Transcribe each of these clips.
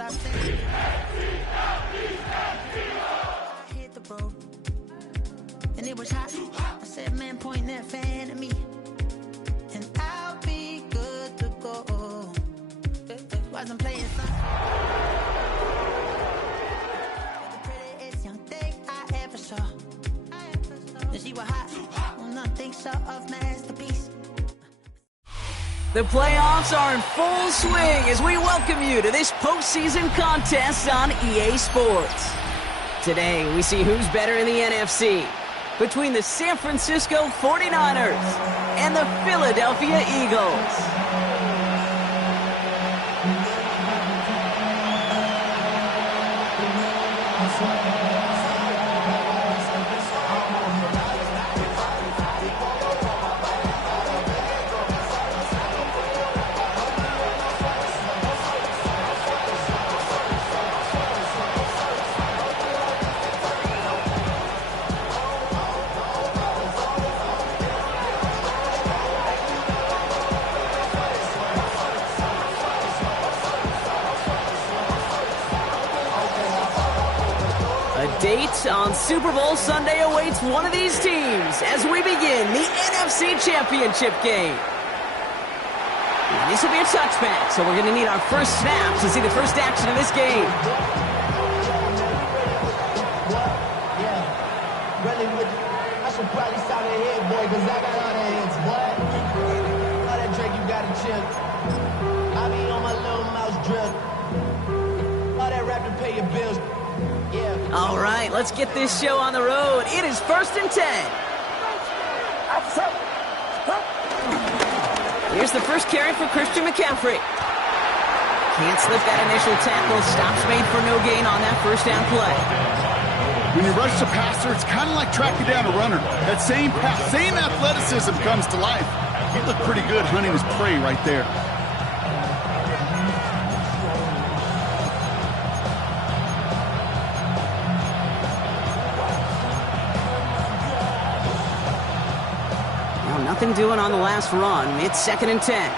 stop saying I hit the road, and it was hot. I said, man, point that fan at me, and I'll be good to go. Wasn't playing some. The prettiest young thing I ever saw. She was hot. Well, nothing short of masterpiece. The playoffs are in full swing as we welcome you to this postseason contest on EA Sports. Today, we see who's better in the NFC between the San Francisco 49ers and the Philadelphia Eagles. Date on Super Bowl Sunday awaits one of these teams as we begin the NFC Championship game. This will be a touchback, so we're going to need our first snap to see the first action of this game. I should probably stop that head, boy, because I got all the heads, boy. All that Drake, you got to chill. I be on my little mouse drip. All that rap to pay your bills. All right, let's get this show on the road. It is 1st and 10. Here's the first carry for Christian McCaffrey. Can't slip that initial tackle. Stops made for no gain on that first down play. When you rush the passer, it's kind of like tracking down a runner. That same pass, same athleticism comes to life. He looked pretty good hunting his prey right there. Nothing doing on the last run. It's 2nd and 10.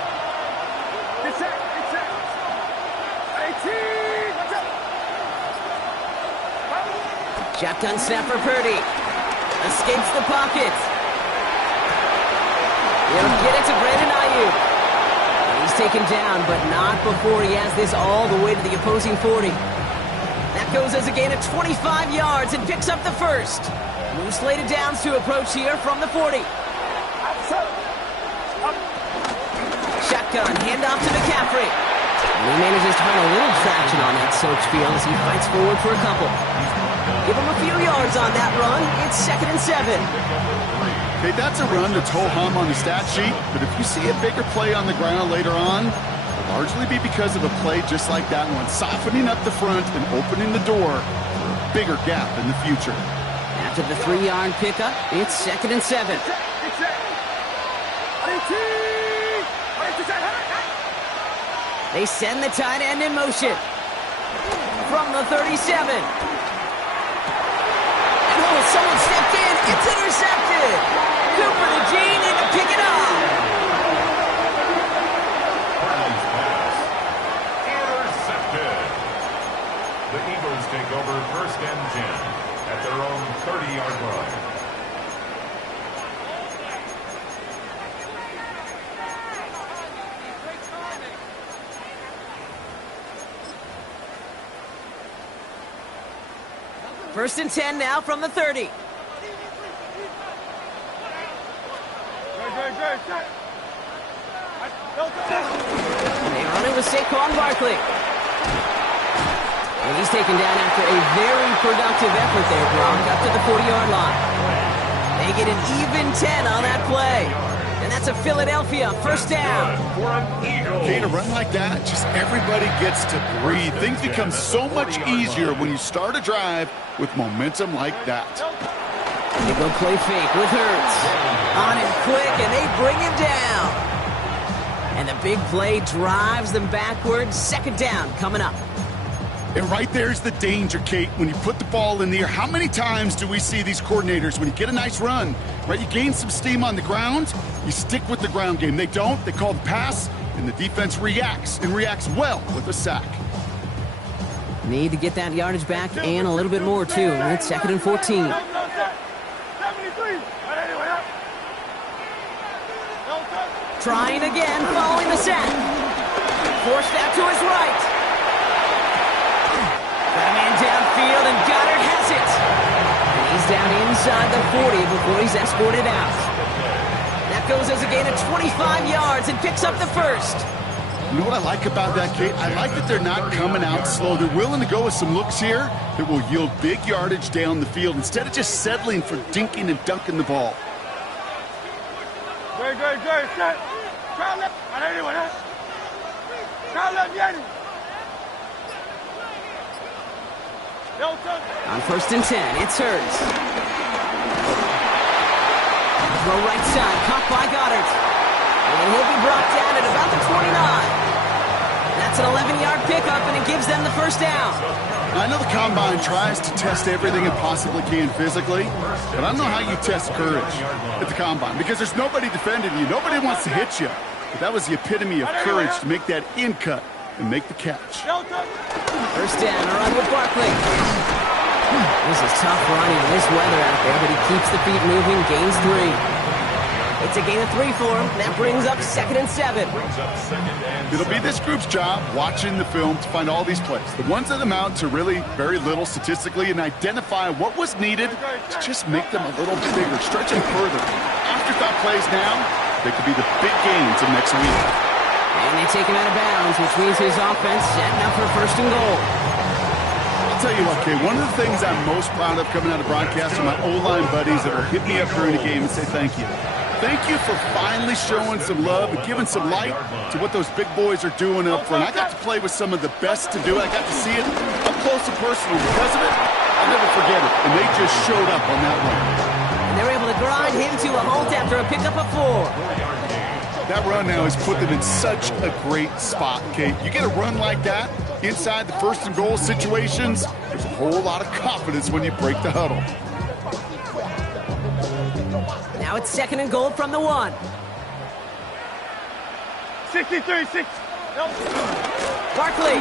Shotgun snap for Purdy. Escapes the pocket. He'll get it to Brandon Ayuk. He's taken down, but not before he has this all the way to the opposing 40. That goes as a gain of 25 yards and picks up the first. New slated downs to approach here from the 40. Shotgun, handoff to McCaffrey. And he manages to find a little traction on that soaked field as he fights forward for a couple. Give him a few yards on that run. It's 2nd and 7. Okay, that's a run that's ho-hum on the stat sheet, but if you see a bigger play on the ground later on, it'll largely be because of a play just like that one, softening up the front and opening the door for a bigger gap in the future. After the 3-yard pickup, it's 2nd and 7. They send the tight end in motion. From the 37. And oh, someone stepped in. It's intercepted. Cooper to Gene in to pick it up. Intercepted. The Eagles take over 1st and 10 at their own 30-yard line. First and 10 now from the 30. They run it with Saquon Barkley. And he's taken down after a very productive effort there, Gronk, up to the 40-yard line. They get an even 10 on that play. And that's a Philadelphia first down. Okay, to run like that, just everybody gets to breathe. Things become so much easier when you start a drive with momentum like that. They go play fake with Hurts. On him quick, and they bring him down. And the big play drives them backwards. 2nd down coming up. And right there's the danger, Kate, when you put the ball in the air. How many times do we see these coordinators, when you get a nice run, right, you gain some steam on the ground, you stick with the ground game. They don't. They call the pass, and the defense reacts, and reacts well with a sack. Need to get that yardage back and a little bit more, too. It's 2nd and 14. Trying again, following the sack. Forced out to his right. Got a man downfield, and Goddard has it. And he's down inside the 40 before he's escorted out. That goes as a gain of 25 yards and picks up the first. You know what I like about that, Kate? I like that they're not coming out slow. They're willing to go with some looks here that will yield big yardage down the field instead of just settling for dinking and dunking the ball. Good. Set. Try left. On 1st and 10, it's Hurts. Throw right side, caught by Goddard. And he'll be brought down at about the 29. That's an 11-yard pickup, and it gives them the first down. I know the Combine tries to test everything it possibly can physically, but I don't know how you test courage at the Combine because there's nobody defending you. Nobody wants to hit you. But that was the epitome of courage to make that in cut and make the catch. First down, a run with Barkley. This is tough running in this weather out there, but he keeps the feet moving, gains 3. It's a gain of 3 for him. That brings up 2nd and 7. It'll be this group's job watching the film to find all these plays. The ones that amount to really very little statistically and identify what was needed to just make them a little bigger, stretch them further. Afterthought plays now, they could be the big gains of next week. And they take him out of bounds, which means his offense setting up for 1st and goal. I'll tell you what, Kay, one of the things I'm most proud of coming out of broadcast are my O-line buddies that will hit me up during the game and say thank you. Thank you for finally showing some love and giving some light to what those big boys are doing up front. I got to play with some of the best to do it. I got to see it up close and personal. Because of it, I'll never forget it. And they just showed up on that run. And they were able to grind him to a halt after a pickup of 4. That run now has put them in such a great spot, Kate. You get a run like that inside the 1st and goal situations, there's a whole lot of confidence when you break the huddle. Now it's 2nd and goal from the 1. 63-6. Barkley.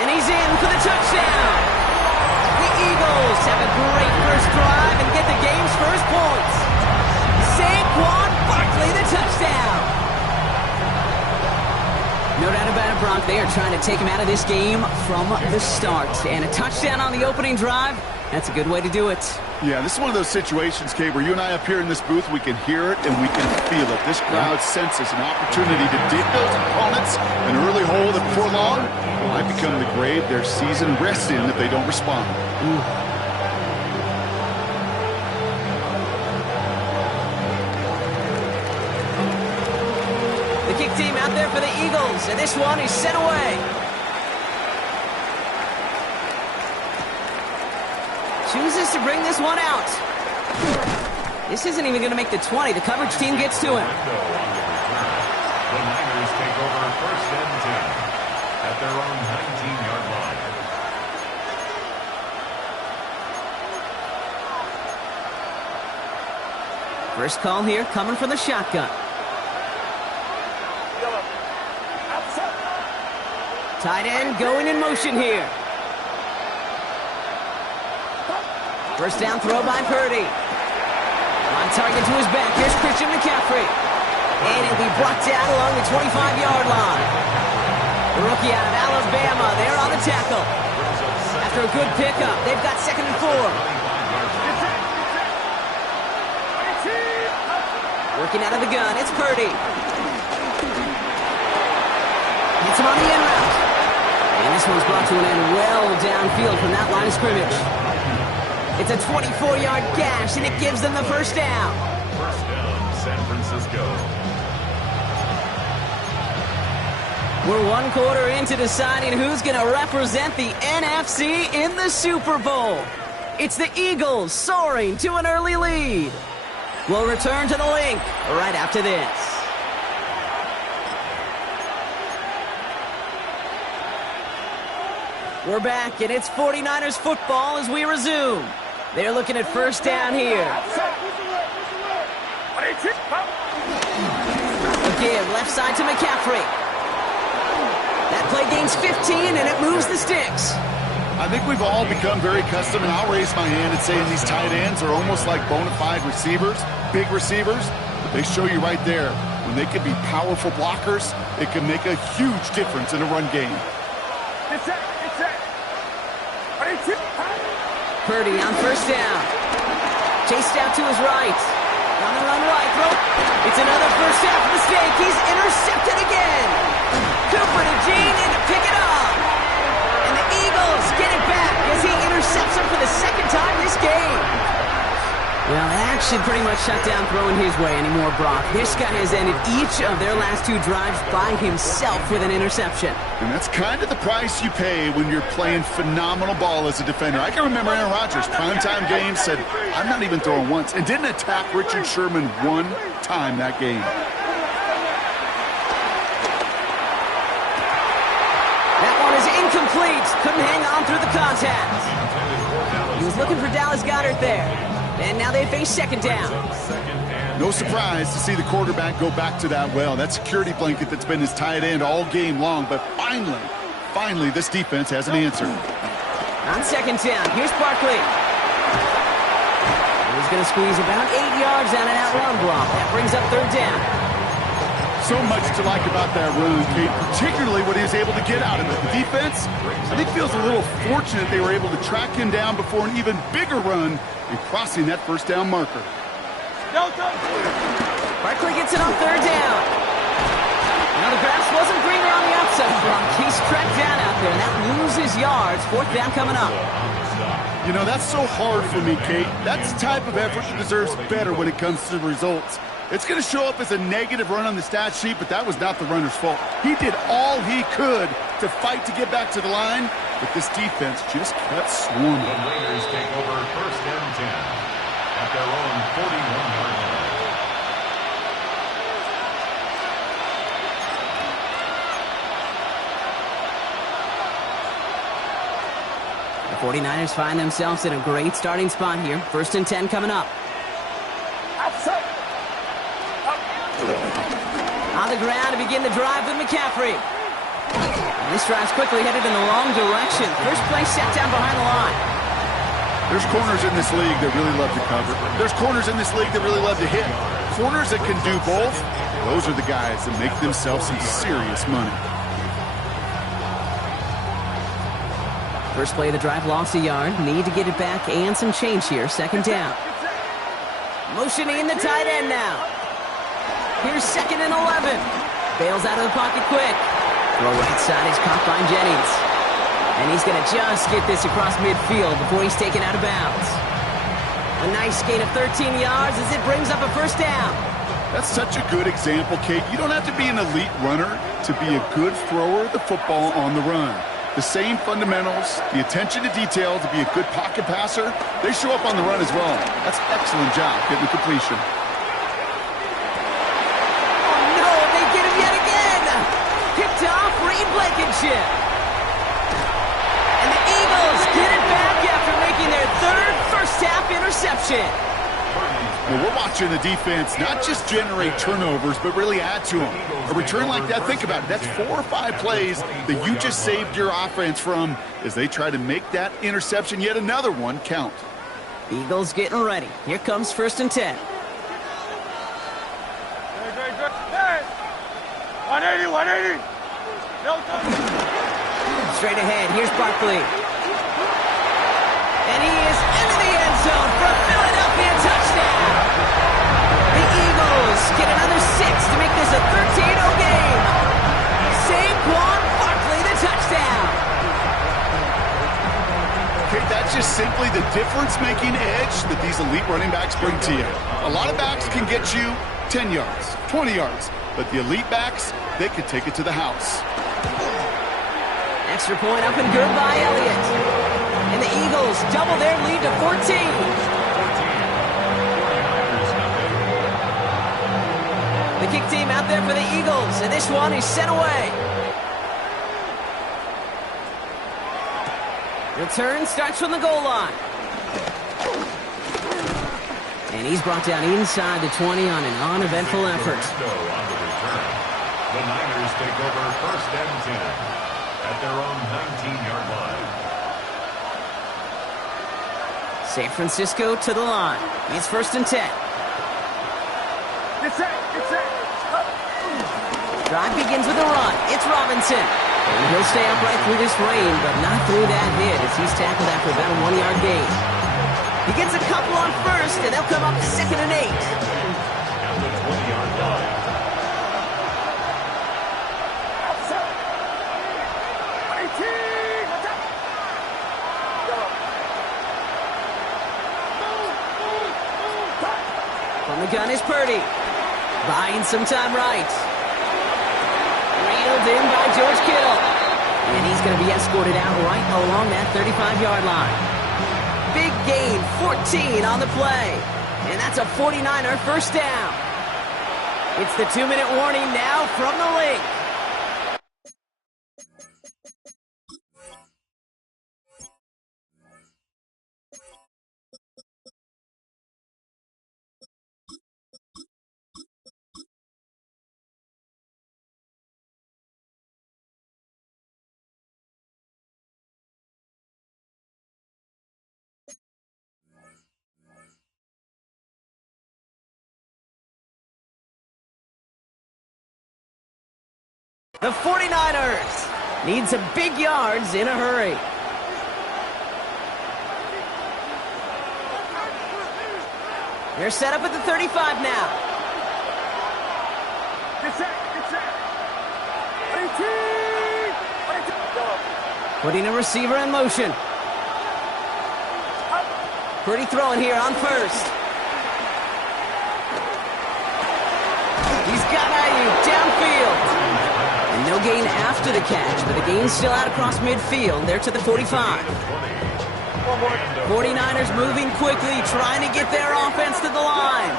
And he's in for the touchdown. The Eagles have a great first drive and get the game's first points. Saquon Barkley, the touchdown. No doubt about it, Brock. They are trying to take him out of this game from the start. And a touchdown on the opening drive, that's a good way to do it. Yeah, this is one of those situations, Kate, where you and I up here in this booth, we can hear it and we can feel it. This crowd senses an opportunity to dig those opponents an early hole that before long might become the grave their season rests in if they don't respond. The kick team out there for the Eagles, and this one is sent away. Chooses to bring this one out. This isn't even going to make the 20. The coverage team gets to him. The Niners take over 1st and 10 at their own 19-yard line. First call here coming from the shotgun. Tight end going in motion here. First down throw by Purdy. On target to his back. Here's Christian McCaffrey. And he'll be brought down along the 25-yard line. The rookie out of Alabama there on the tackle. After a good pickup, they've got 2nd and 4. Working out of the gun, it's Purdy. Hits him on the end route. And this one's brought to an end well downfield from that line of scrimmage. It's a 24-yard gash, and it gives them the first down. First down, San Francisco. We're 1 quarter into deciding who's going to represent the NFC in the Super Bowl. It's the Eagles soaring to an early lead. We'll return to the link right after this. We're back, and it's 49ers football as we resume. They're looking at first down here. A give, left side to McCaffrey. That play gains 15, and it moves the sticks. I think we've all become very accustomed, and I'll raise my hand and say these tight ends are almost like bona fide receivers, big receivers. But they show you right there, when they can be powerful blockers, it can make a huge difference in a run game. Purdy on first down. Chased out to his right. On the run right, throw. It's another first half mistake. He's intercepted again. Cooper to Gene in to pick it up. And the Eagles get it back as he intercepts him for the second time this game. Well, that should pretty much shut down throwing his way anymore, Brock. This guy has ended each of their last 2 drives by himself with an interception. And that's kind of the price you pay when you're playing phenomenal ball as a defender. I can remember Aaron Rodgers, primetime game, said, I'm not even throwing once, and didn't attack Richard Sherman one time that game. That one is incomplete. Couldn't hang on through the contact. He was looking for Dallas Goedert there. And now they face second down. No surprise to see the quarterback go back to that well. That security blanket that's been his tight end all game long. But finally, this defense has an answer. On second down, here's Barkley. He's going to squeeze about 8 yards out of that run block. That brings up third down. So much to like about that run, Kate, particularly what he was able to get out of it. The defense, I think, feels a little fortunate they were able to track him down before an even bigger run and crossing that first down marker. Barkley gets it on third down. Now the grass wasn't greener on the outside block. He's tracked down out there, and that loses yards. Fourth down coming up. You know, that's so hard for me, Kate. That's the type of effort that deserves better when it comes to the results. It's going to show up as a negative run on the stat sheet, but that was not the runner's fault. He did all he could to fight to get back to the line, but this defense just kept swarming. The Raiders take over first and 10 at their own 41-yard line. The 49ers find themselves in a great starting spot here. First and 10 coming up. On the ground to begin the drive with McCaffrey. And this drive's quickly headed in the wrong direction. First play set down behind the line. There's corners in this league that really love to cover. There's corners in this league that really love to hit. Corners that can do both, those are the guys that make themselves some serious money. First play of the drive lost a yard. Need to get it back and some change here. Second down. Motioning the tight end now. Here's second and 11. Bails out of the pocket quick. Throw right side is caught by Jennings. And he's going to just get this across midfield before he's taken out of bounds. A nice gain of 13 yards as it brings up a first down. That's such a good example, Kate. You don't have to be an elite runner to be a good thrower of the football on the run. The same fundamentals, the attention to detail to be a good pocket passer, they show up on the run as well. That's an excellent job getting the completion. Reed Blankenship. And the Eagles get it back after making their third first-half interception. Well, we're watching the defense not just generate turnovers, but really add to them. A return like that, think about it. That's 4 or 5 plays that you just saved your offense from as they try to make that interception, yet another one, count. Eagles getting ready. Here comes first and 10. 180. Straight ahead, here's Barkley. And he is into the end zone for a Philadelphia touchdown. The Eagles get another 6 to make this a 13-0 game. Saquon Barkley, the touchdown. Okay, that's just simply the difference-making edge that these elite running backs bring to you. A lot of backs can get you 10 yards, 20 yards, but the elite backs, they can take it to the house. Extra point up and good by Elliott. And the Eagles double their lead to 14. The kick team out there for the Eagles, and this one is sent away. Return starts from the goal line. And he's brought down inside the 20 on an uneventful effort. The Niners take over first and 10 at their own 19-yard line. San Francisco to the line. It's 1st and 10. Get set. Drive begins with a run. It's Robinson. And he'll stay upright through this rain, but not through that hit as he's tackled after about a 1-yard gain. He gets a couple on 1st, and they'll come up 2nd and 8. At the 20-yard line. From the gun is Purdy. Buying some time right. Reeled in by George Kittle. And he's going to be escorted out right along that 35-yard line. Big gain, 14 on the play. And that's a 49er first down. It's the 2-minute warning now from the link. The 49ers need some big yards in a hurry. They're set up at the 35 now. Get set. 18. Putting a receiver in motion. Purdy throwing here on 1st. He's got Ayuk downfield. And no gain after the catch, but the gain's still out across midfield. They're to the 45. 49ers moving quickly, trying to get their offense to the line.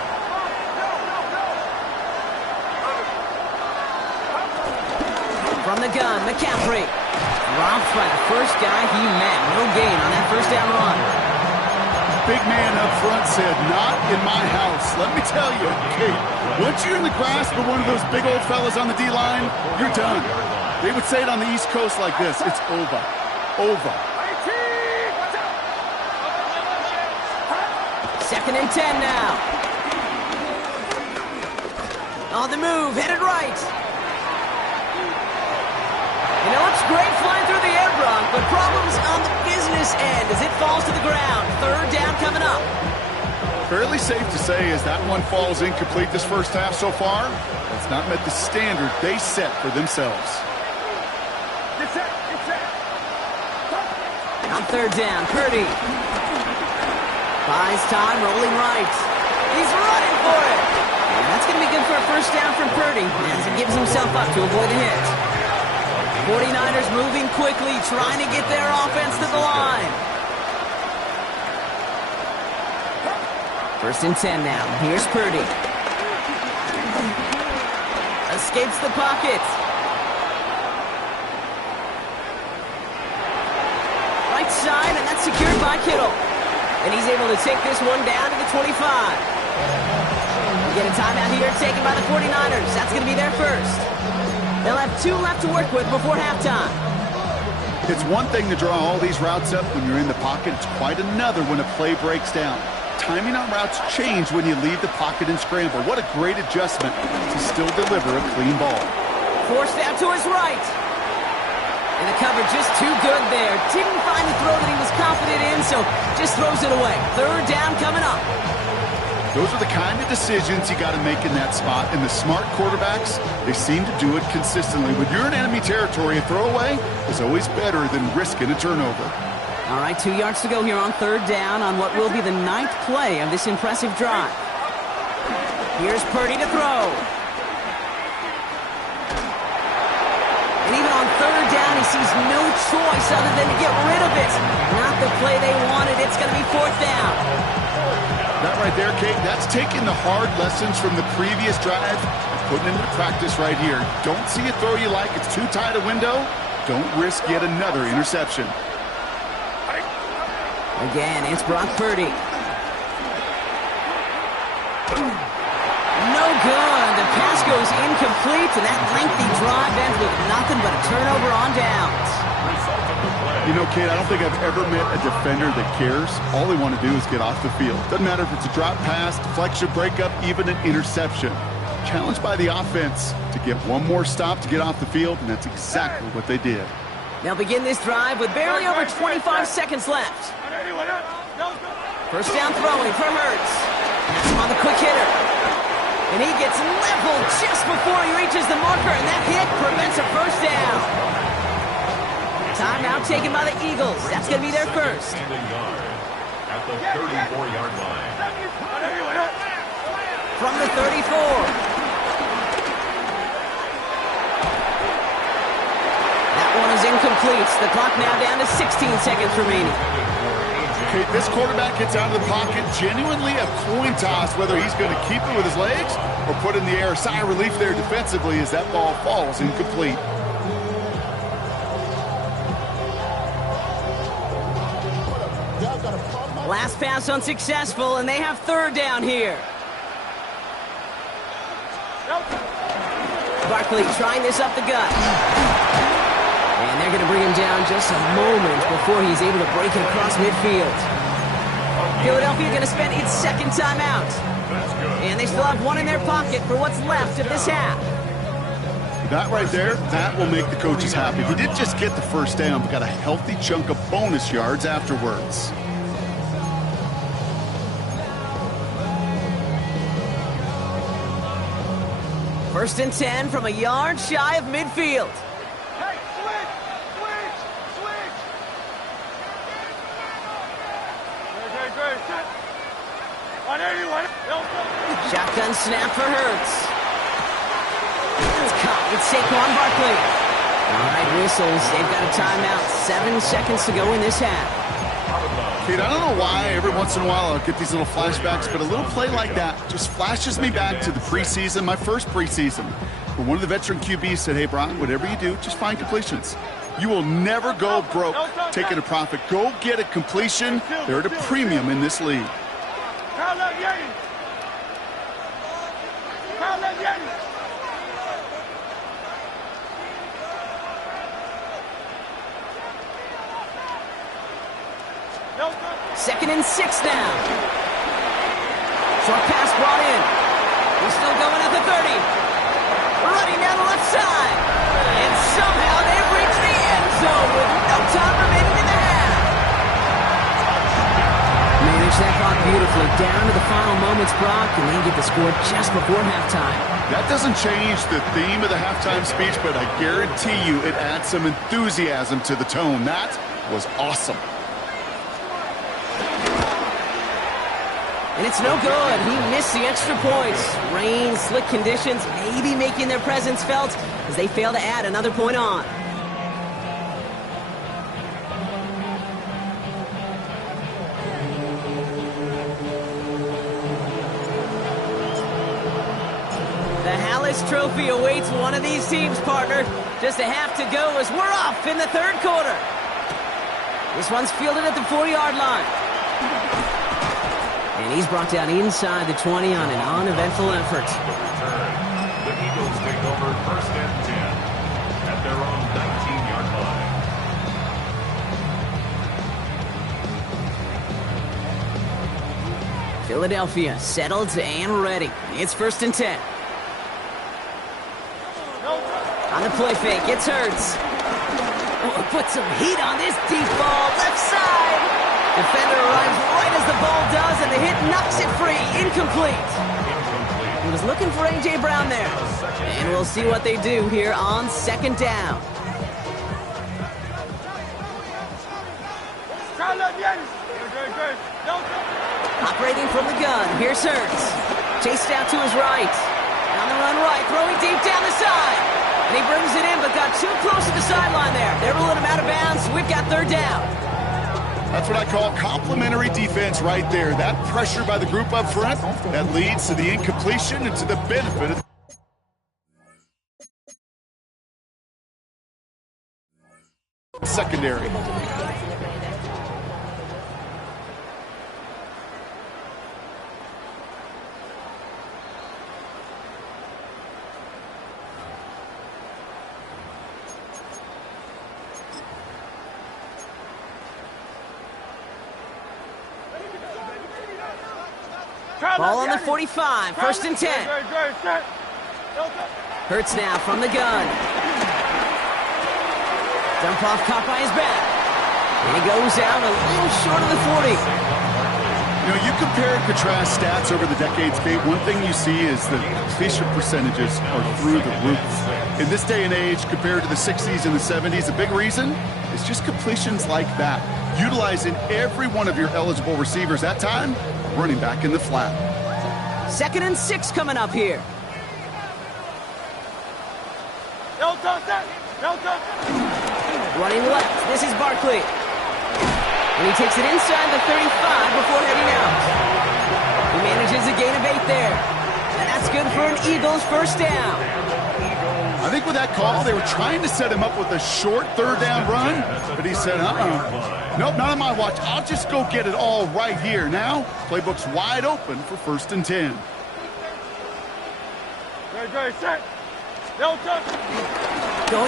From the gun, McCaffrey. Dropped by the first guy he met. No gain on that first down run. Big man up front said, "Not in my house." Let me tell you, Kate, once you're in the grasp of one of those big old fellas on the D-line, you're done. They would say it on the East Coast like this: it's over. Over. 2nd and 10 now. On the move, headed right. You know, it's great flying through the air, Bronk, but problems on the business end as it falls to the ground. 3rd down coming up. Fairly safe to say as that one falls incomplete this first half so far, it's not met the standard they set for themselves. Get set. On 3rd down, Purdy. Buys time, rolling right. He's running for it. And that's going to be good for a first down from Purdy as he gives himself up to avoid a hit. 49ers moving quickly, trying to get their offense to the line. 1st and 10 now. Here's Purdy. Escapes the pocket. Right side, and that's secured by Kittle. And he's able to take this one down to the 25. We get a timeout here taken by the 49ers. That's going to be their first. They'll have 2 left to work with before halftime. It's one thing to draw all these routes up when you're in the pocket. It's quite another when a play breaks down. Timing on routes change when you leave the pocket and scramble. What a great adjustment to still deliver a clean ball. Forced out to his right. And the cover just too good there. Didn't find the throw that he was confident in, so just throws it away. 3rd down coming up. Those are the kind of decisions you got to make in that spot. And the smart quarterbacks, they seem to do it consistently. When you're in enemy territory, a throwaway is always better than risking a turnover. All right, 2 yards to go here on 3rd down on what will be the 9th play of this impressive drive. Here's Purdy to throw. And even on 3rd down, he sees no choice other than to get rid of it. Not the play they wanted. It's going to be 4th down. That right there, Kate, that's taking the hard lessons from the previous drive and putting into practice right here. Don't see a throw you like. It's too tight a window. Don't risk yet another interception. Again, it's Brock Purdy. No good. The pass goes incomplete, and that lengthy drive ends with nothing but a turnover on downs. You know, Kate, I don't think I've ever met a defender that cares. All they want to do is get off the field. Doesn't matter if it's a drop pass, deflection, breakup, even an interception. Challenged by the offense to get one more stop to get off the field, and that's exactly what they did. They'll begin this drive with barely over 25 seconds left. First down throwing for Hurts. That's him on the quick hitter. And he gets leveled just before he reaches the marker, and that hit prevents a first down. Timeout taken by the Eagles. That's going to be their first. And a yard at the 34-yard line. From the 34. That one is incomplete. The clock now down to 16 seconds remaining. Okay, this quarterback gets out of the pocket, genuinely a coin toss whether he's going to keep it with his legs or put in the air. Sigh of relief there defensively as that ball falls incomplete. Last pass unsuccessful, and they have third down here. Barkley trying this up the gut. And they're going to bring him down just a moment before he's able to break it across midfield. Philadelphia going to spend its second timeout. And they still have one in their pocket for what's left of this half. That right there, that will make the coaches happy. He didn't just get the first down, but got a healthy chunk of bonus yards afterwards. First and 10 from a yard shy of midfield. Hey, switch! Good. On anyone. Shotgun snap for Hurts. It's caught with Saquon Barkley. All right, whistles. They've got a timeout. 7 seconds to go in this half. Kate, I don't know why every once in a while I'll get these little flashbacks, but a little play like that just flashes me back to the preseason, my first preseason, where one of the veteran QBs said, hey, Brian, whatever you do, just find completions. You will never go broke taking a profit. Go get a completion. They're at a premium in this league. Second and 6 now. Short pass brought in. He's still going at the 30. Running down the left side. And somehow they've reached the end zone with no time remaining in the half. Manage that clock beautifully down to the final moments, Brock, and they get the score just before halftime. That doesn't change the theme of the halftime speech, but I guarantee you it adds some enthusiasm to the tone. That was awesome. And it's no good. He missed the extra points. Rain, slick conditions, maybe making their presence felt as they fail to add another point on. The Hallis Trophy awaits one of these teams, partner. Just a half to go as we're off in the third quarter. This one's fielded at the 40-yard line. And he's brought down inside the 20 on an uneventful effort. The Eagles take over first and 10 at their own 19-yard line. Philadelphia settled and ready. It's first and 10. On the play fake, it's Hurts. Oh, put some heat on this deep ball, left side. Defender arrives right as the ball does, and the hit knocks it free. Incomplete. He was looking for A.J. Brown there. And we'll see what they do here on second down. Operating from the gun, here's Hurts. Chased out to his right. On the run right, throwing deep down the side. And he brings it in, but got too close to the sideline there. They're ruling him out of bounds. We've got third down. That's what I call complimentary defense right there. That pressure by the group up front, that leads to the incompletion and to the benefit of the secondary. Ball on the 45, first and 10. Hurts now from the gun. Dump off caught by his back. And he goes out a little short of the 40. You know, you compare and contrast stats over the decades, Kate. One thing you see is the completion percentages are through the roof. In this day and age, compared to the 60s and the 70s, a big reason is just completions like that. Utilizing every one of your eligible receivers that time, running back in the flat. 2nd and 6 coming up here. Running left, this is Barkley. And he takes it inside the 35 before heading out. He manages a gain of 8 there. And that's good for an Eagles first down. I think with that call, they were trying to set him up with a short 3rd down run, but he said, nope, not on my watch. I'll just go get it all right here. Now, playbook's wide open for 1st and 10. Great, set. Going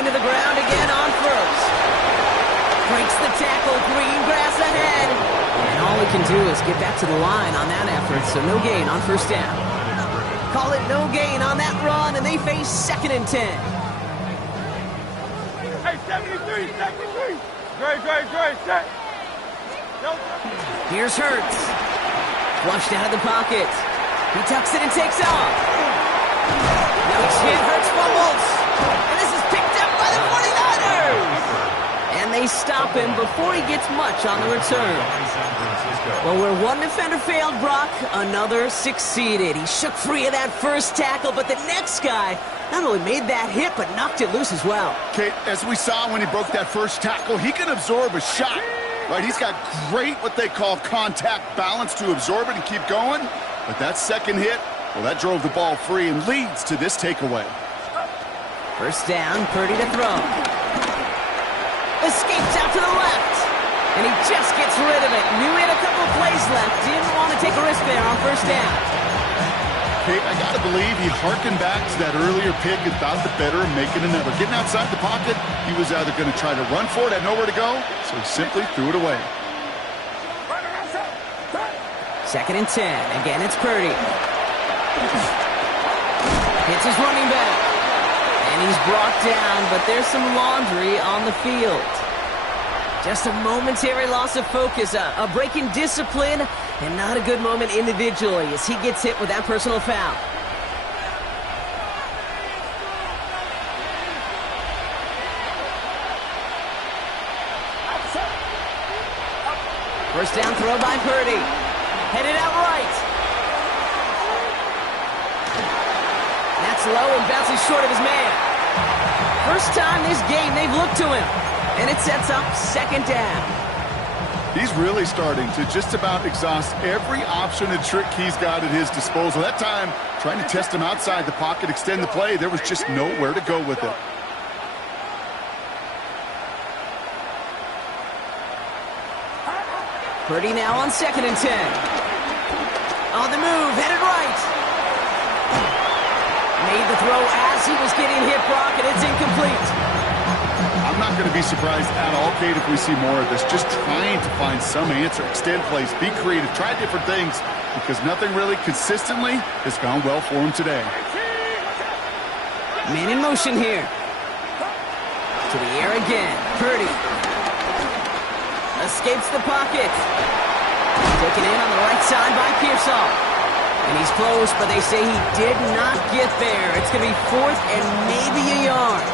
to the ground again on first. Breaks the tackle, green grass ahead. And all he can do is get back to the line on that effort, so no gain on first down. Call it no gain on that run, and they face 2nd and 10. Hey, 73, 73. Great, set. Here's Hurts. Flushed out of the pocket. He tucks it and takes off. Nice hit, Hurts fumbles. And this is picked up by the 49ers. And they stop him before he gets much on the return. Well, where one defender failed, Brock, another succeeded. He shook free of that first tackle, but the next guy not only made that hit, but knocked it loose as well. Kate, as we saw when he broke that first tackle, he can absorb a shot. Right, he's got great what they call contact balance to absorb it and keep going. But that second hit, well, that drove the ball free and leads to this takeaway. First down, Purdy to throw. Escapes out to the left. And he just gets rid of it. Knew he had a couple of plays left. Didn't want to take a risk there on first down. Kate, I got to believe he harkened back to that earlier pick and thought the better of making another. Getting outside the pocket, he was either going to try to run for it, had nowhere to go, so he simply threw it away. 2nd and 10. Again, it's Purdy. Hits his running back. And he's brought down, but there's some laundry on the field. Just a momentary loss of focus, a break in discipline, and not a good moment individually as he gets hit with that personal foul. First down throw by Purdy. Headed out right. That's low and bounces short of his man. First time this game they've looked to him. And it sets up 2nd down. He's really starting to just about exhaust every option and trick he's got at his disposal. That time, trying to test him outside the pocket, extend the play, there was just nowhere to go with it. Purdy now on 2nd and 10. On the move, headed right. Made the throw as he was getting hit, Brock, and it's incomplete. I'm not going to be surprised at all, Kate, if we see more of this. Just trying to find some answer, extend plays, be creative, try different things, because nothing really consistently has gone well for him today. Man in motion here. To the air again. Purdy. Escapes the pocket. Taken in on the right side by Pearsall. And he's close, but they say he did not get there. It's going to be 4th and maybe a yard.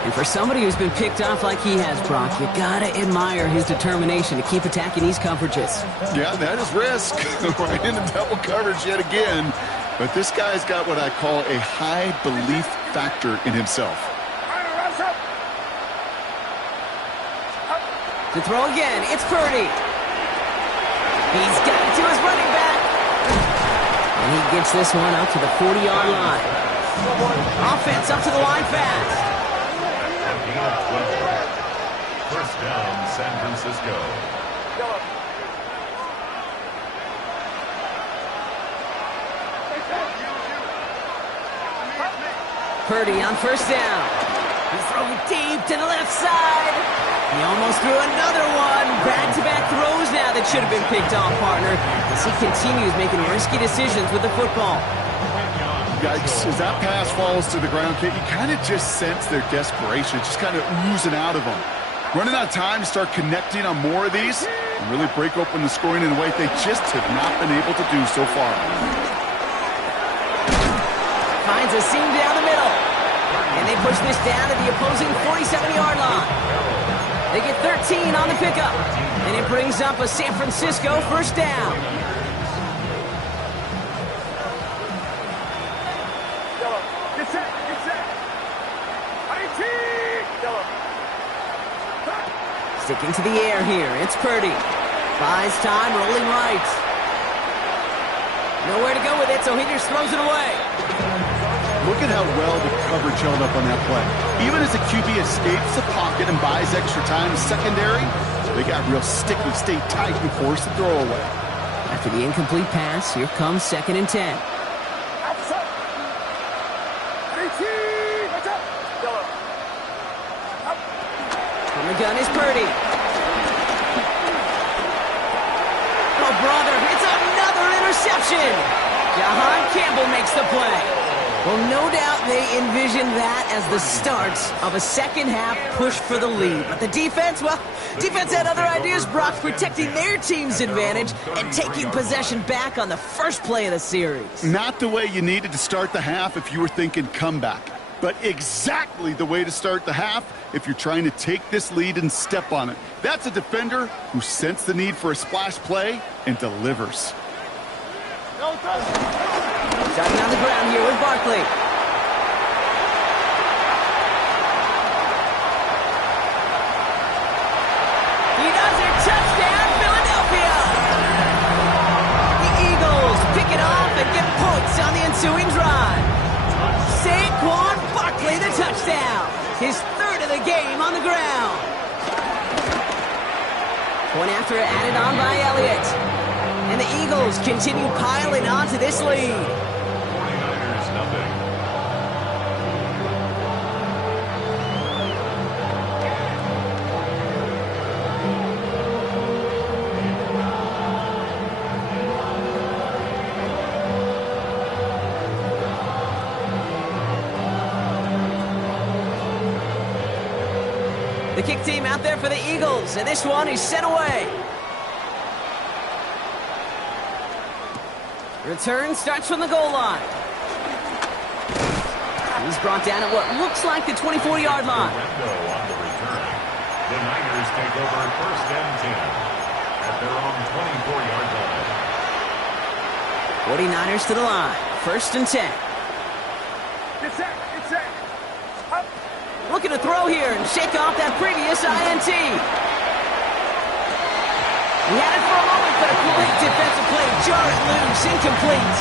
And for somebody who's been picked off like he has, Brock, you gotta admire his determination to keep attacking these coverages. Yeah, that is risk. Right into double coverage yet again. But this guy's got what I call a high belief factor in himself. To throw again, it's Purdy. He's got it to his running back. And he gets this one up to the 40-yard line. Offense up to the line fast. First down, San Francisco. Purdy on first down. He's throwing deep to the left side. He almost threw another one. Back-to-back throws now that should have been picked off, partner, as he continues making risky decisions with the football. Yikes, as that pass falls to the ground, Kate, you kind of just sense their desperation. It's just kind of oozing out of them. Running out of time to start connecting on more of these and really break open the scoring in a way they just have not been able to do so far. Finds a seam down the middle. And they push this down to the opposing 47-yard line. They get 13 on the pickup. And it brings up a San Francisco first down. Get set, get set. IT! Sticking to the air here. It's Purdy. Buys time, rolling right. Nowhere to go with it, so he just throws it away. Look at how well the coverage held up on that play. Even as the QB escapes the pocket and buys extra time secondary, they got real sticky, stay tight, and force the throw away. After the incomplete pass, here comes 2nd and 10. From the gun is Purdy. Oh, brother, it's another interception. Jahan Campbell makes the play. Well, no doubt they envisioned that as the start of a second-half push for the lead. But the defense, well, defense had other ideas, Brock, protecting their team's advantage and taking possession back on the first play of the series. Not the way you needed to start the half if you were thinking comeback, but exactly the way to start the half if you're trying to take this lead and step on it. That's a defender who sensed the need for a splash play and delivers. Starting on the ground here with Barkley. He does it. Touchdown, Philadelphia! The Eagles pick it off and get points on the ensuing drive. Saquon Barkley, the touchdown. His third of the game on the ground. Point after added on by Elliott. And the Eagles continue piling on to this lead. 49ers nothing. The kick team out there for the Eagles, and this one is sent away. Return starts from the goal line. He's brought down at what looks like the 24-yard line. On the return. The Niners take over 1st and 10 at their own 24-yard line. 49ers to the line. 1st and 10. Get set, get set. Up. Looking to throw here and shake off that previous INT. He had it for a moment, but a great defensive play. Jar it loose, incomplete.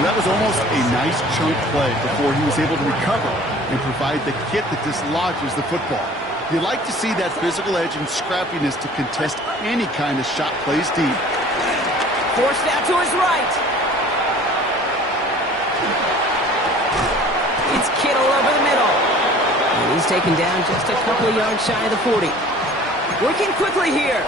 That was almost a nice chunk play before he was able to recover and provide the hit that dislodges the football. You like to see that physical edge and scrappiness to contest any kind of shot plays deep. Forced out to his right. It's Kittle over the middle. And he's taken down just a couple of yards shy of the 40. Working quickly here.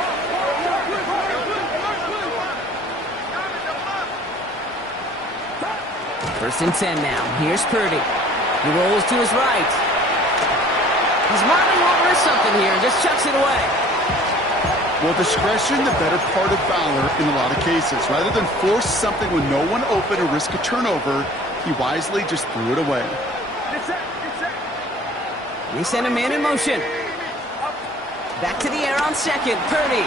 1st and 10 now. Here's Purdy. He rolls to his right. He's Marvin won't risk something here and just chucks it away. Well, discretion, the better part of valor in a lot of cases. Rather than force something with no one open or risk a turnover, he wisely just threw it away. Get set, get set. We send a man in motion. Back to the air on 2nd. Purdy.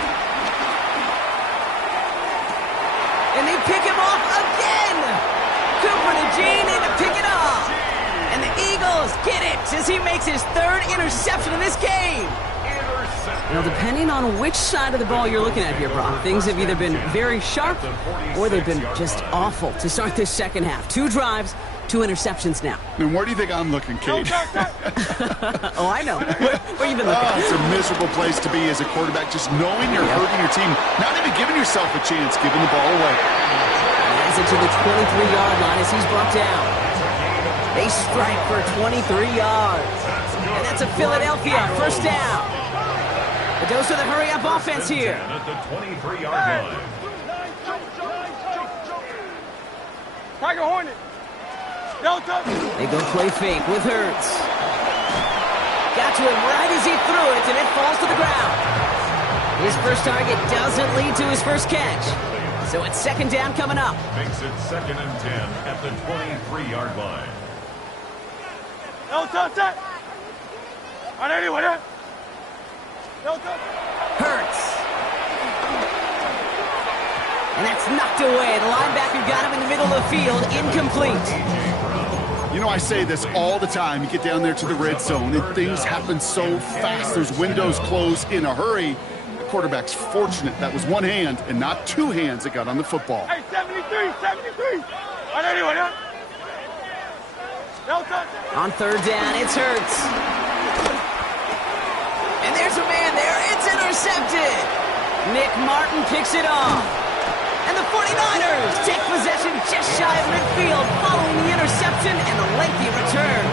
And they pick him off again. Cooper to Gene in to pick it off. And the Eagles get it as he makes his 3rd interception of this game. You know, depending on which side of the ball you're looking at here, Brock, things have either been very sharp or they've been just awful to start this second half. 2 drives, 2 interceptions now. And where do you think I'm looking, Kate? Oh, I know. Where you been looking? It's a miserable place to be as a quarterback, just knowing you're hurting your team, not even giving yourself a chance, giving the ball away. It to the 23-yard line as he's brought down. They strike for 23 yards. And that's a Philadelphia first down. The dose of the hurry-up offense here. At the 23-yard line. Tiger Hornet. Delta. They go play fake with Hurts. Got to him right as he threw it, and it falls to the ground. His first target doesn't lead to his first catch. So it's second down coming up. Makes it 2nd and 10 at the 23-yard line. Delta, set. On anyone, eh? Delta. Hurts. And that's knocked away. The linebacker got him in the middle of the field. Incomplete. You know, I say this all the time. You get down there to the red zone, and things happen so fast. Those windows close in a hurry. The quarterback's fortunate that was one hand and not two hands that got on the football. Hey, 73. On anyone, eh? Delta. On third down, it's Hurts. And there's a man there. It's intercepted. Nick Martin picks it off. And the 49ers take possession just shy of midfield following the interception and the lengthy return.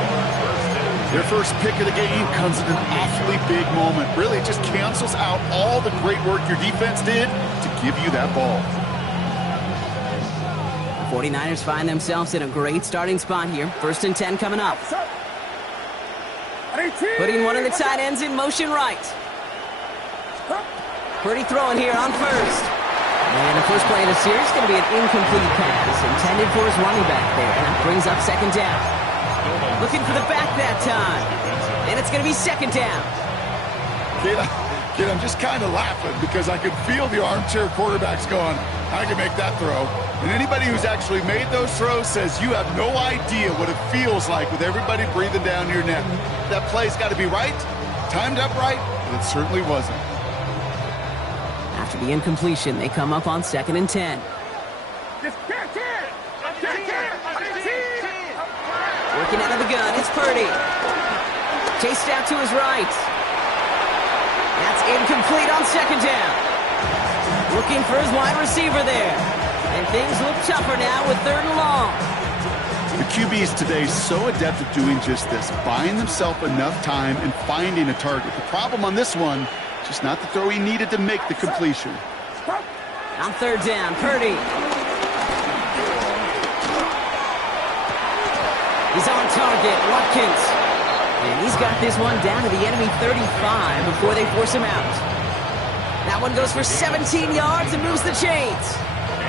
Their first pick of the game comes at an awfully big moment. Really, it just cancels out all the great work your defense did to give you that ball. The 49ers find themselves in a great starting spot here. 1st and 10 coming up. Putting one of the tight ends in motion right. Purdy throwing here on first. And the first play of the series is going to be an incomplete pass intended for his running back there. And that brings up second down. Looking for the back that time. And it's going to be second down. Kid, I'm just kind of laughing because I could feel the armchair quarterbacks going, I can make that throw. And anybody who's actually made those throws says you have no idea what it feels like with everybody breathing down your neck. That play's got to be right, timed up right, and it certainly wasn't. After the incompletion, they come up on 2nd and 10. Working out of the gun, it's Purdy. Chased out to his right. That's incomplete on second down. Looking for his wide receiver there. And things look tougher now with 3rd and long. The QBs today so adept at doing just this, buying themselves enough time and finding a target. The problem on this one, just not the throw he needed to make the completion. On 3rd down, Purdy. He's on target, Watkins. And he's got this one down to the enemy 35 before they force him out. That one goes for 17 yards and moves the chains.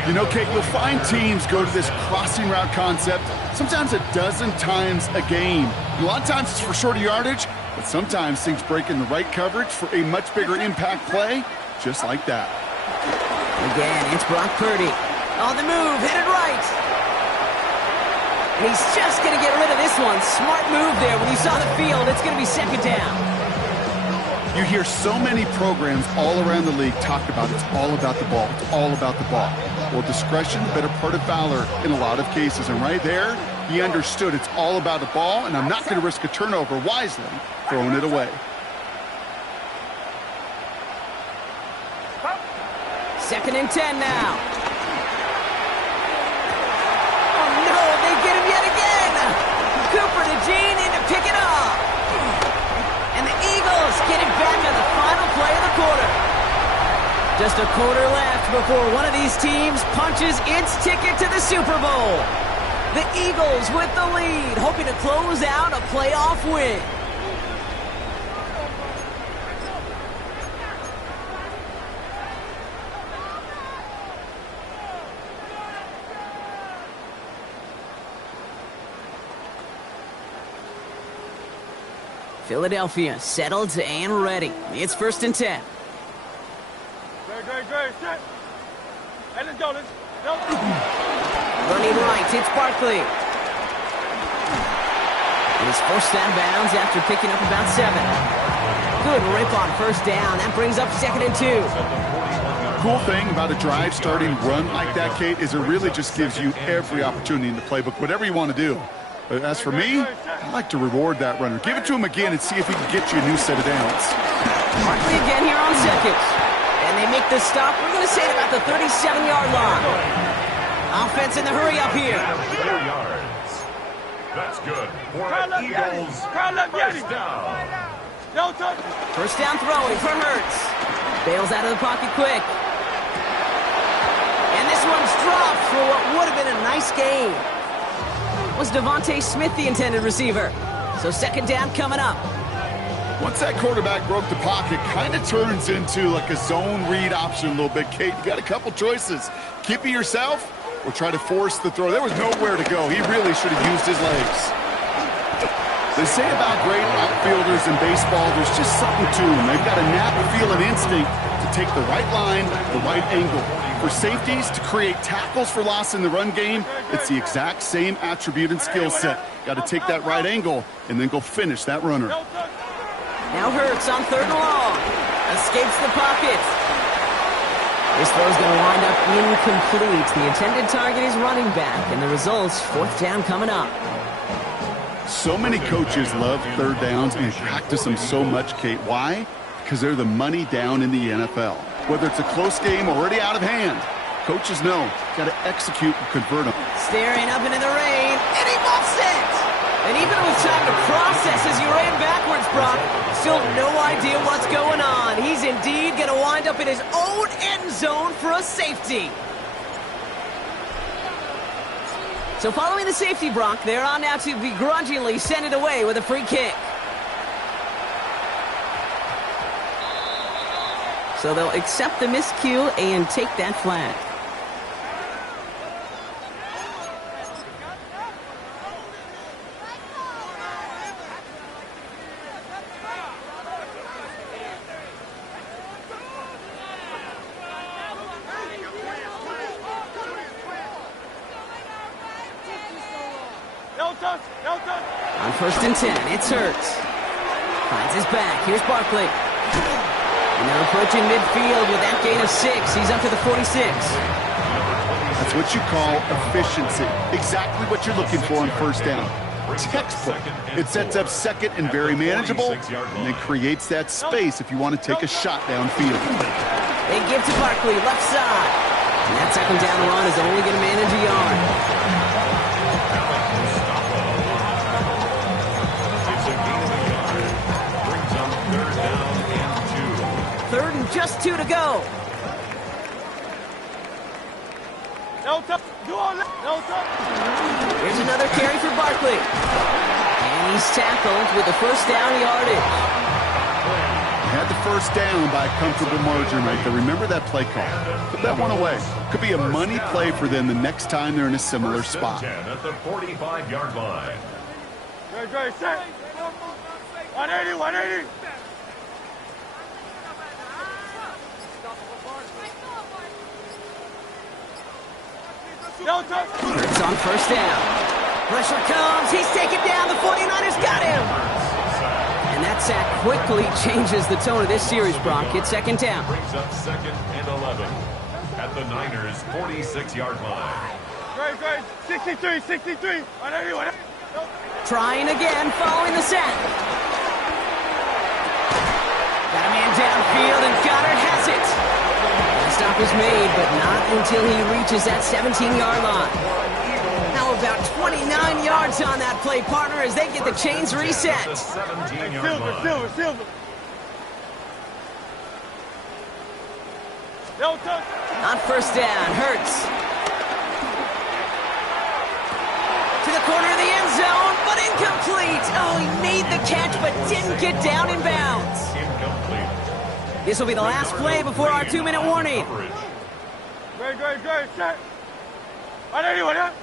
You know, Kate, you'll find teams go to this crossing route concept sometimes a dozen times a game. A lot of times it's for shorter yardage, but sometimes things break in the right coverage for a much bigger impact play, just like that. Again, it's Brock Purdy. On the move, headed right. And he's just going to get rid of this one. Smart move there. When you saw the field, it's going to be second down. You hear so many programs all around the league talk about it's all about the ball. It's all about the ball. Well, discretion, better part of valor in a lot of cases. And right there, he understood it's all about the ball, and I'm not going to risk a turnover wisely, throwing it away. 2nd and 10 now. Oh, no, they get him yet again. Cooper to Gene in to pick it up. And the Eagles get it back on the final play of the quarter. Just a quarter left before one of these teams punches its ticket to the Super Bowl. The Eagles with the lead, hoping to close out a playoff win. Philadelphia settled and ready. It's 1st and 10. Great. Set. And let's go. Running right, it's Barkley. And he's forced out of bounds after picking up about 7. Good rip on 1st down. That brings up 2nd and 2. Cool thing about a drive starting run like that, Kate, is it really just gives you every opportunity in the playbook, whatever you want to do. But as for me, I like to reward that runner. Give it to him again and see if he can get you a new set of downs. Barkley again here on 2nd. And they make the stop. We're going to say at about the 37-yard line. Offense in the hurry up here. That's good for an Eagles first down. First down throwing for Hurts. Bails out of the pocket quick. And this one's dropped for what would have been a nice gain. Was Devontae Smith the intended receiver? So second down coming up. Once that quarterback broke the pocket, kind of turns into like a zone read option a little bit. Kate, you got a couple choices. Keep it yourself or try to force the throw. There was nowhere to go. He really should have used his legs. They say about great outfielders in baseball, there's just something to them. They've got a knack, feel, and instinct to take the right line, the right angle. For safeties, to create tackles for loss in the run game, it's the exact same attribute and skill set. Got to take that right angle and then go finish that runner. Now Hurts on third and long. Escapes the pocket. This throw's going to wind up incomplete. The intended target is running back, and the result's fourth down coming up. So many coaches love third downs and practice them so much, Kate. Why? Because they're the money down in the NFL. Whether it's a close game already out of hand, coaches know got to execute and convert them. Staring up into the rain, and he muffs it! And even with time to process as he ran backwards, Brock, still no idea what's going on. He's indeed going to wind up in his own end zone for a safety. So following the safety, Brock, they're on now to begrudgingly send it away with a free kick. So they'll accept the miscue and take that flag. On first and 10, it's Hurts. Finds his back. Here's Barkley. And they're approaching midfield with that gain of 6. He's up to the 46. That's what you call efficiency. Exactly what you're looking for on first down. Textbook. It sets up second and very manageable, and it creates that space if you want to take a shot downfield. They give to Barkley, left side. And that second down run is only going to manage a yard. Third and just 2 to go. Here's another carry for Barkley. And he's tackled with the first down yardage. Had the first down by a comfortable margin right there. Remember that play call. Put that one away. Could be a money play for them the next time they're in a similar spot. At the 45-yard line. Great, set. 180, 180. It's on first down. Pressure comes. He's taken down. The 49ers got him. And that sack quickly changes the tone of this series, Brock. It's second down. Brings up second and 11 at the Niners' 46-yard line. Great. 63, 180, 180. Trying again following the sack. Got a man downfield, and Goddard has it. The stop is made, but not until he reaches that 17-yard line. How about 29 yards on that play, partner, as they get the chains reset. The 17-yard line. Silver. On first down, Hurts. To the corner of the end zone, but incomplete. Oh, he made the catch, but didn't get down in bounds. Incomplete. This will be the last play before our 2-minute warning. Great, set. 180, 180.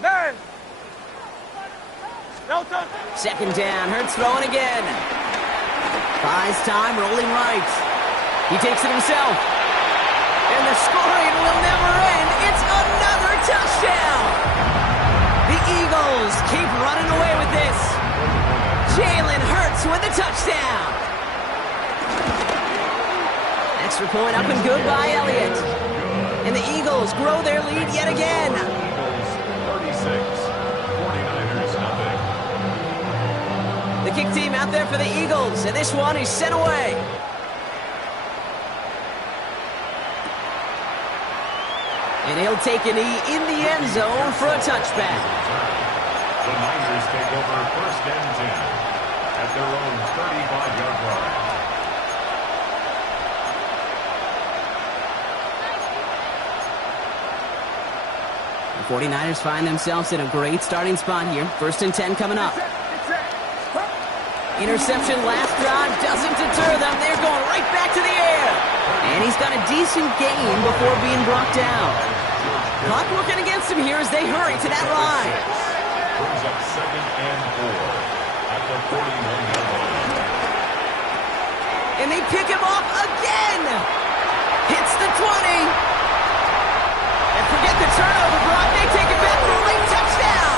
Man. Second down, Hurts throwing again. Buys time, rolling right. He takes it himself. And the scoring will never end. It's another touchdown. The Eagles keep running away with this. Jalen Hurts with the touchdown. Extra point up and good by Elliott. And the Eagles grow their lead yet again. 36, 49ers nothing. The kick team out there for the Eagles, and this one is sent away. And he'll take a knee in the end zone for a touchback. The Niners take over first and 10 at their own 35-yard line. The 49ers find themselves in a great starting spot here. First and 10 coming up. Interception last drive doesn't deter them. They're going right back to the air. And he's got a decent gain before being brought down. Clock working against him here as they hurry to that line. Brings up second and 4 at the 41-yard line. And they pick him off again. Hits the 20. And forget the turnover, Brock. They take it back for a late touchdown.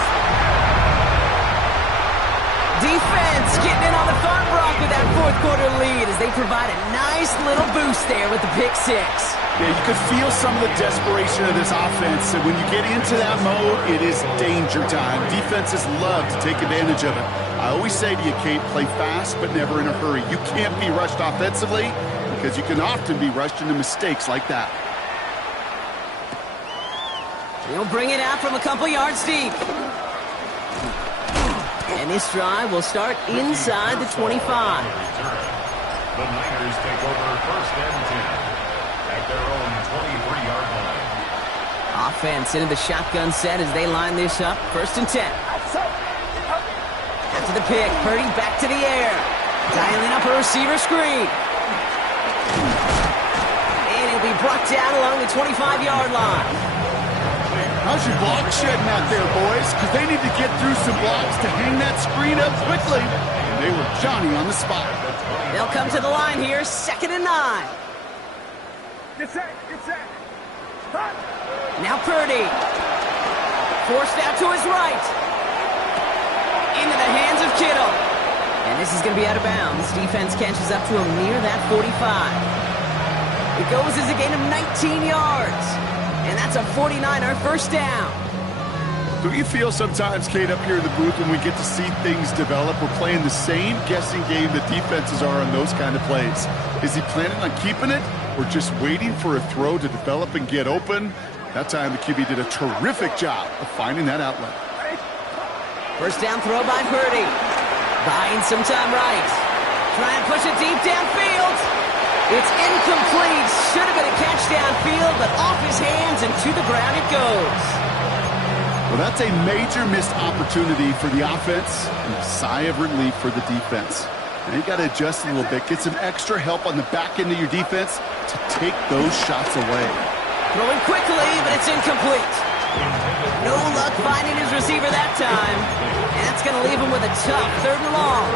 Defense getting in on the fun, Brock, with that fourth quarter lead as they provide a nice little boost there with the pick six. Yeah, you could feel some of the desperation of this offense. And when you get into that mode, it is danger time. Defenses love to take advantage of it. I always say to you, Kate, play fast but never in a hurry. You can't be rushed offensively because you can often be rushed into mistakes like that. He'll bring it out from a couple yards deep. And this drive will start inside the 25. The Niners take over first and 10 at their own 23-yard line. Offense into the shotgun set as they line this up. First and 10. After the pick, Purdy back to the air. Dialing up a receiver screen. And he'll be brought down along the 25-yard line. How's your block shedding out there, boys? Because they need to get through some blocks to hang that screen up quickly. And they were Johnny on the spot. They'll come to the line here, second and 9. Get set. Now Purdy. Forced out to his right. Into the hands of Kittle. And this is going to be out of bounds. Defense catches up to him near that 45. It goes as a gain of 19 yards. And that's a 49er first down. Do you feel sometimes, Kate, up here in the booth when we get to see things develop, we're playing the same guessing game that defenses are on those kind of plays? Is he planning on keeping it or just waiting for a throw to develop and get open? That time the QB did a terrific job of finding that outlet. First down throw by Purdy. Buying some time right. Trying to push it deep downfield. It's incomplete. Should have been a catch downfield, but off his hands and to the ground it goes. Well, that's a major missed opportunity for the offense and a sigh of relief for the defense. Now you got to adjust a little bit, get some extra help on the back end of your defense to take those shots away. Throwing quickly, but it's incomplete. No luck finding his receiver that time. And that's going to leave him with a tough third and long.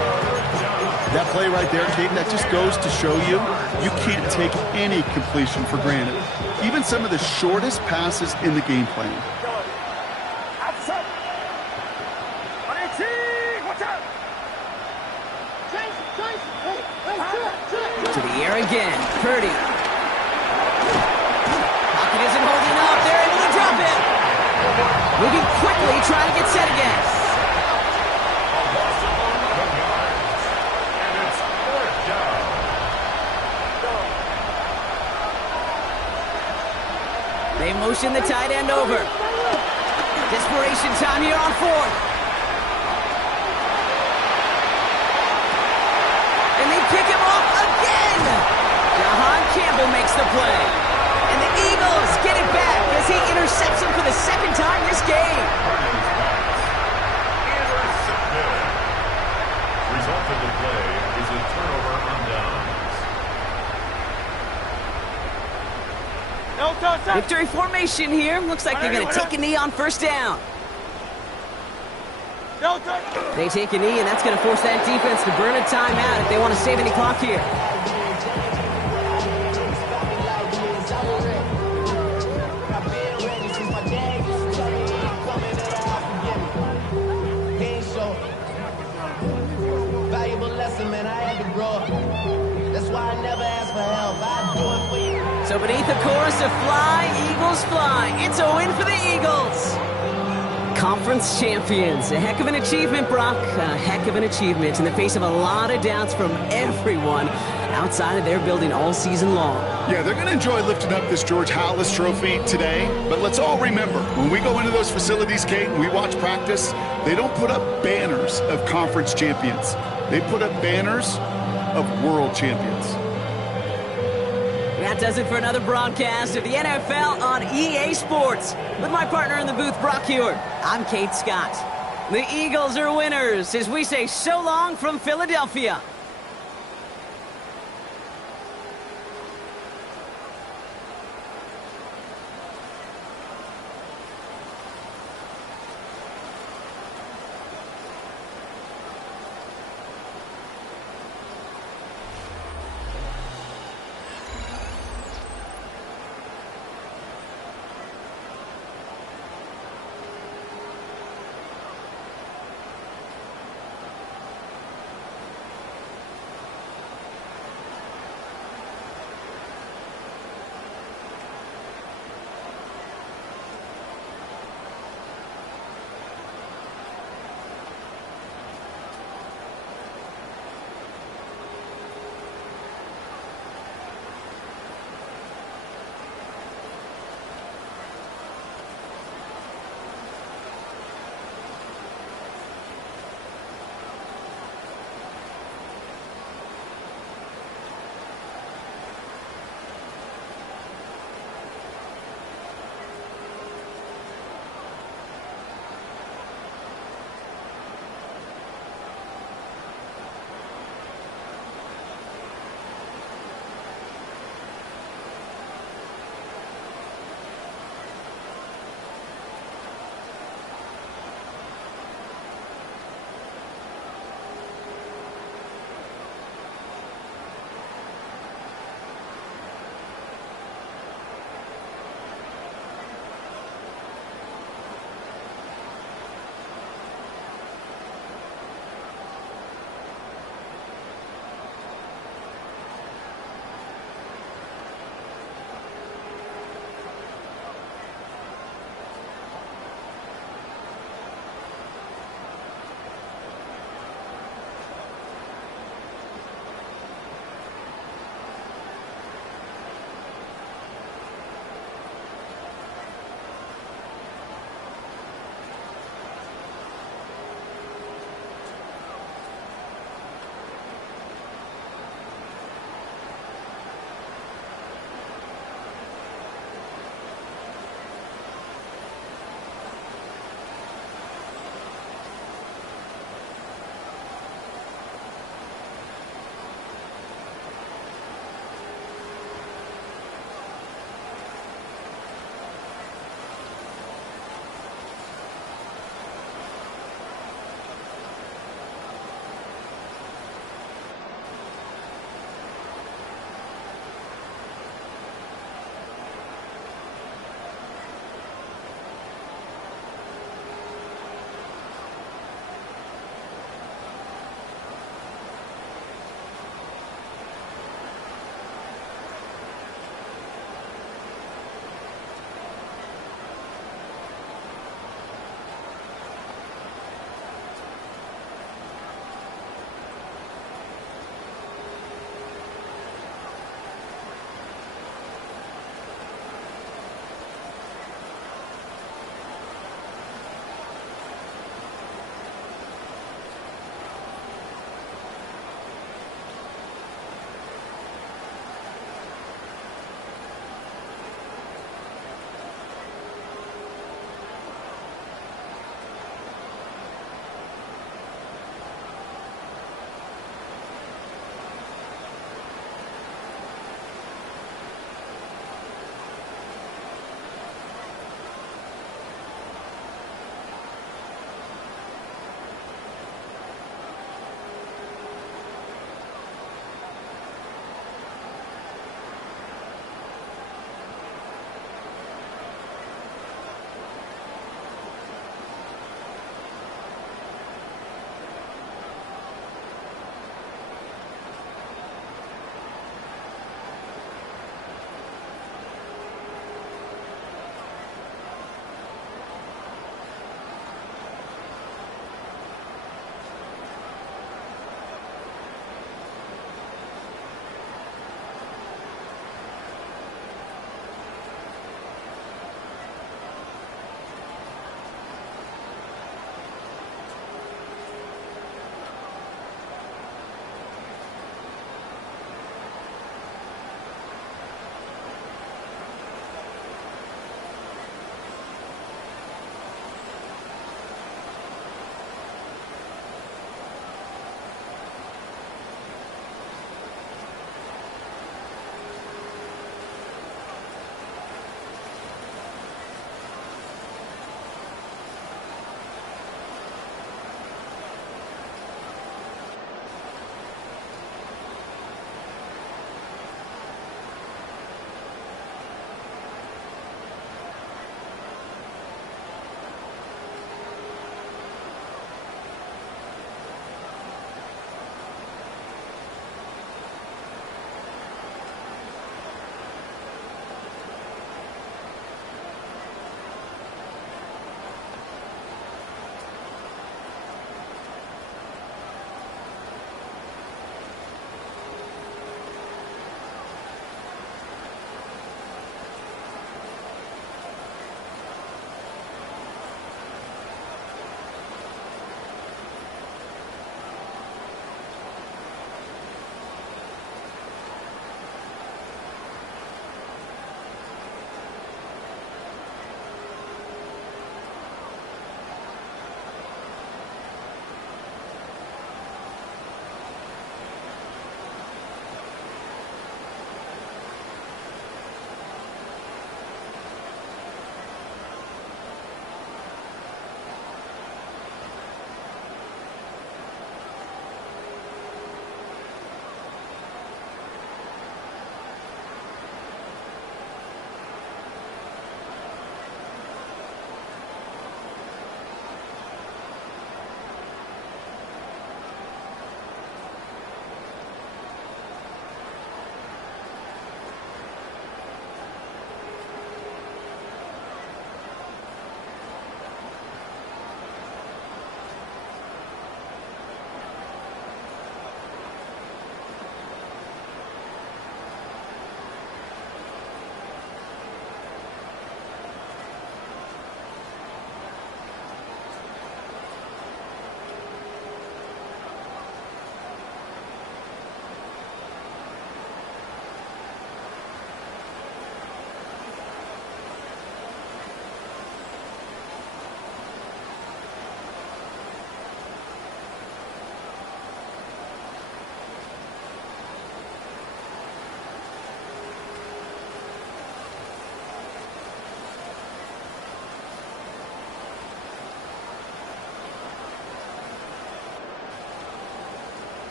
That play right there, Kate, that just goes to show you, you can't take any completion for granted. Even some of the shortest passes in the game plan. To the air again, Purdy. Pocket isn't holding up. They're able to drop it. Moving quickly, trying to get set again. They motion the tight end over. Desperation time here on fourth. And they pick him off again. Jahan Campbell makes the play. And the Eagles get it back as he intercepts him for the second time this game. Intercepted. Result of the play is a turnover on downs. Victory formation here. Looks like they're going to take a knee on first down. They take a knee, and that's going to force that defense to burn a timeout if they want to save any clock here. Valuable lesson, man. I had to grow up. That's why I never ask for help. I do it for you. So beneath the chorus of Fly, Eagles Fly, it's a win for the Eagles. Conference champions. A heck of an achievement, Brock. A heck of an achievement in the face of a lot of doubts from everyone outside of their building all season long. Yeah, they're going to enjoy lifting up this George Halas trophy today. But let's all remember, when we go into those facilities, Kate, and we watch practice, they don't put up banners of conference champions. They put up banners of world champions. That does it for another broadcast of the NFL on EA Sports. With my partner in the booth, Brock Hewitt, I'm Kate Scott. The Eagles are winners as we say so long from Philadelphia.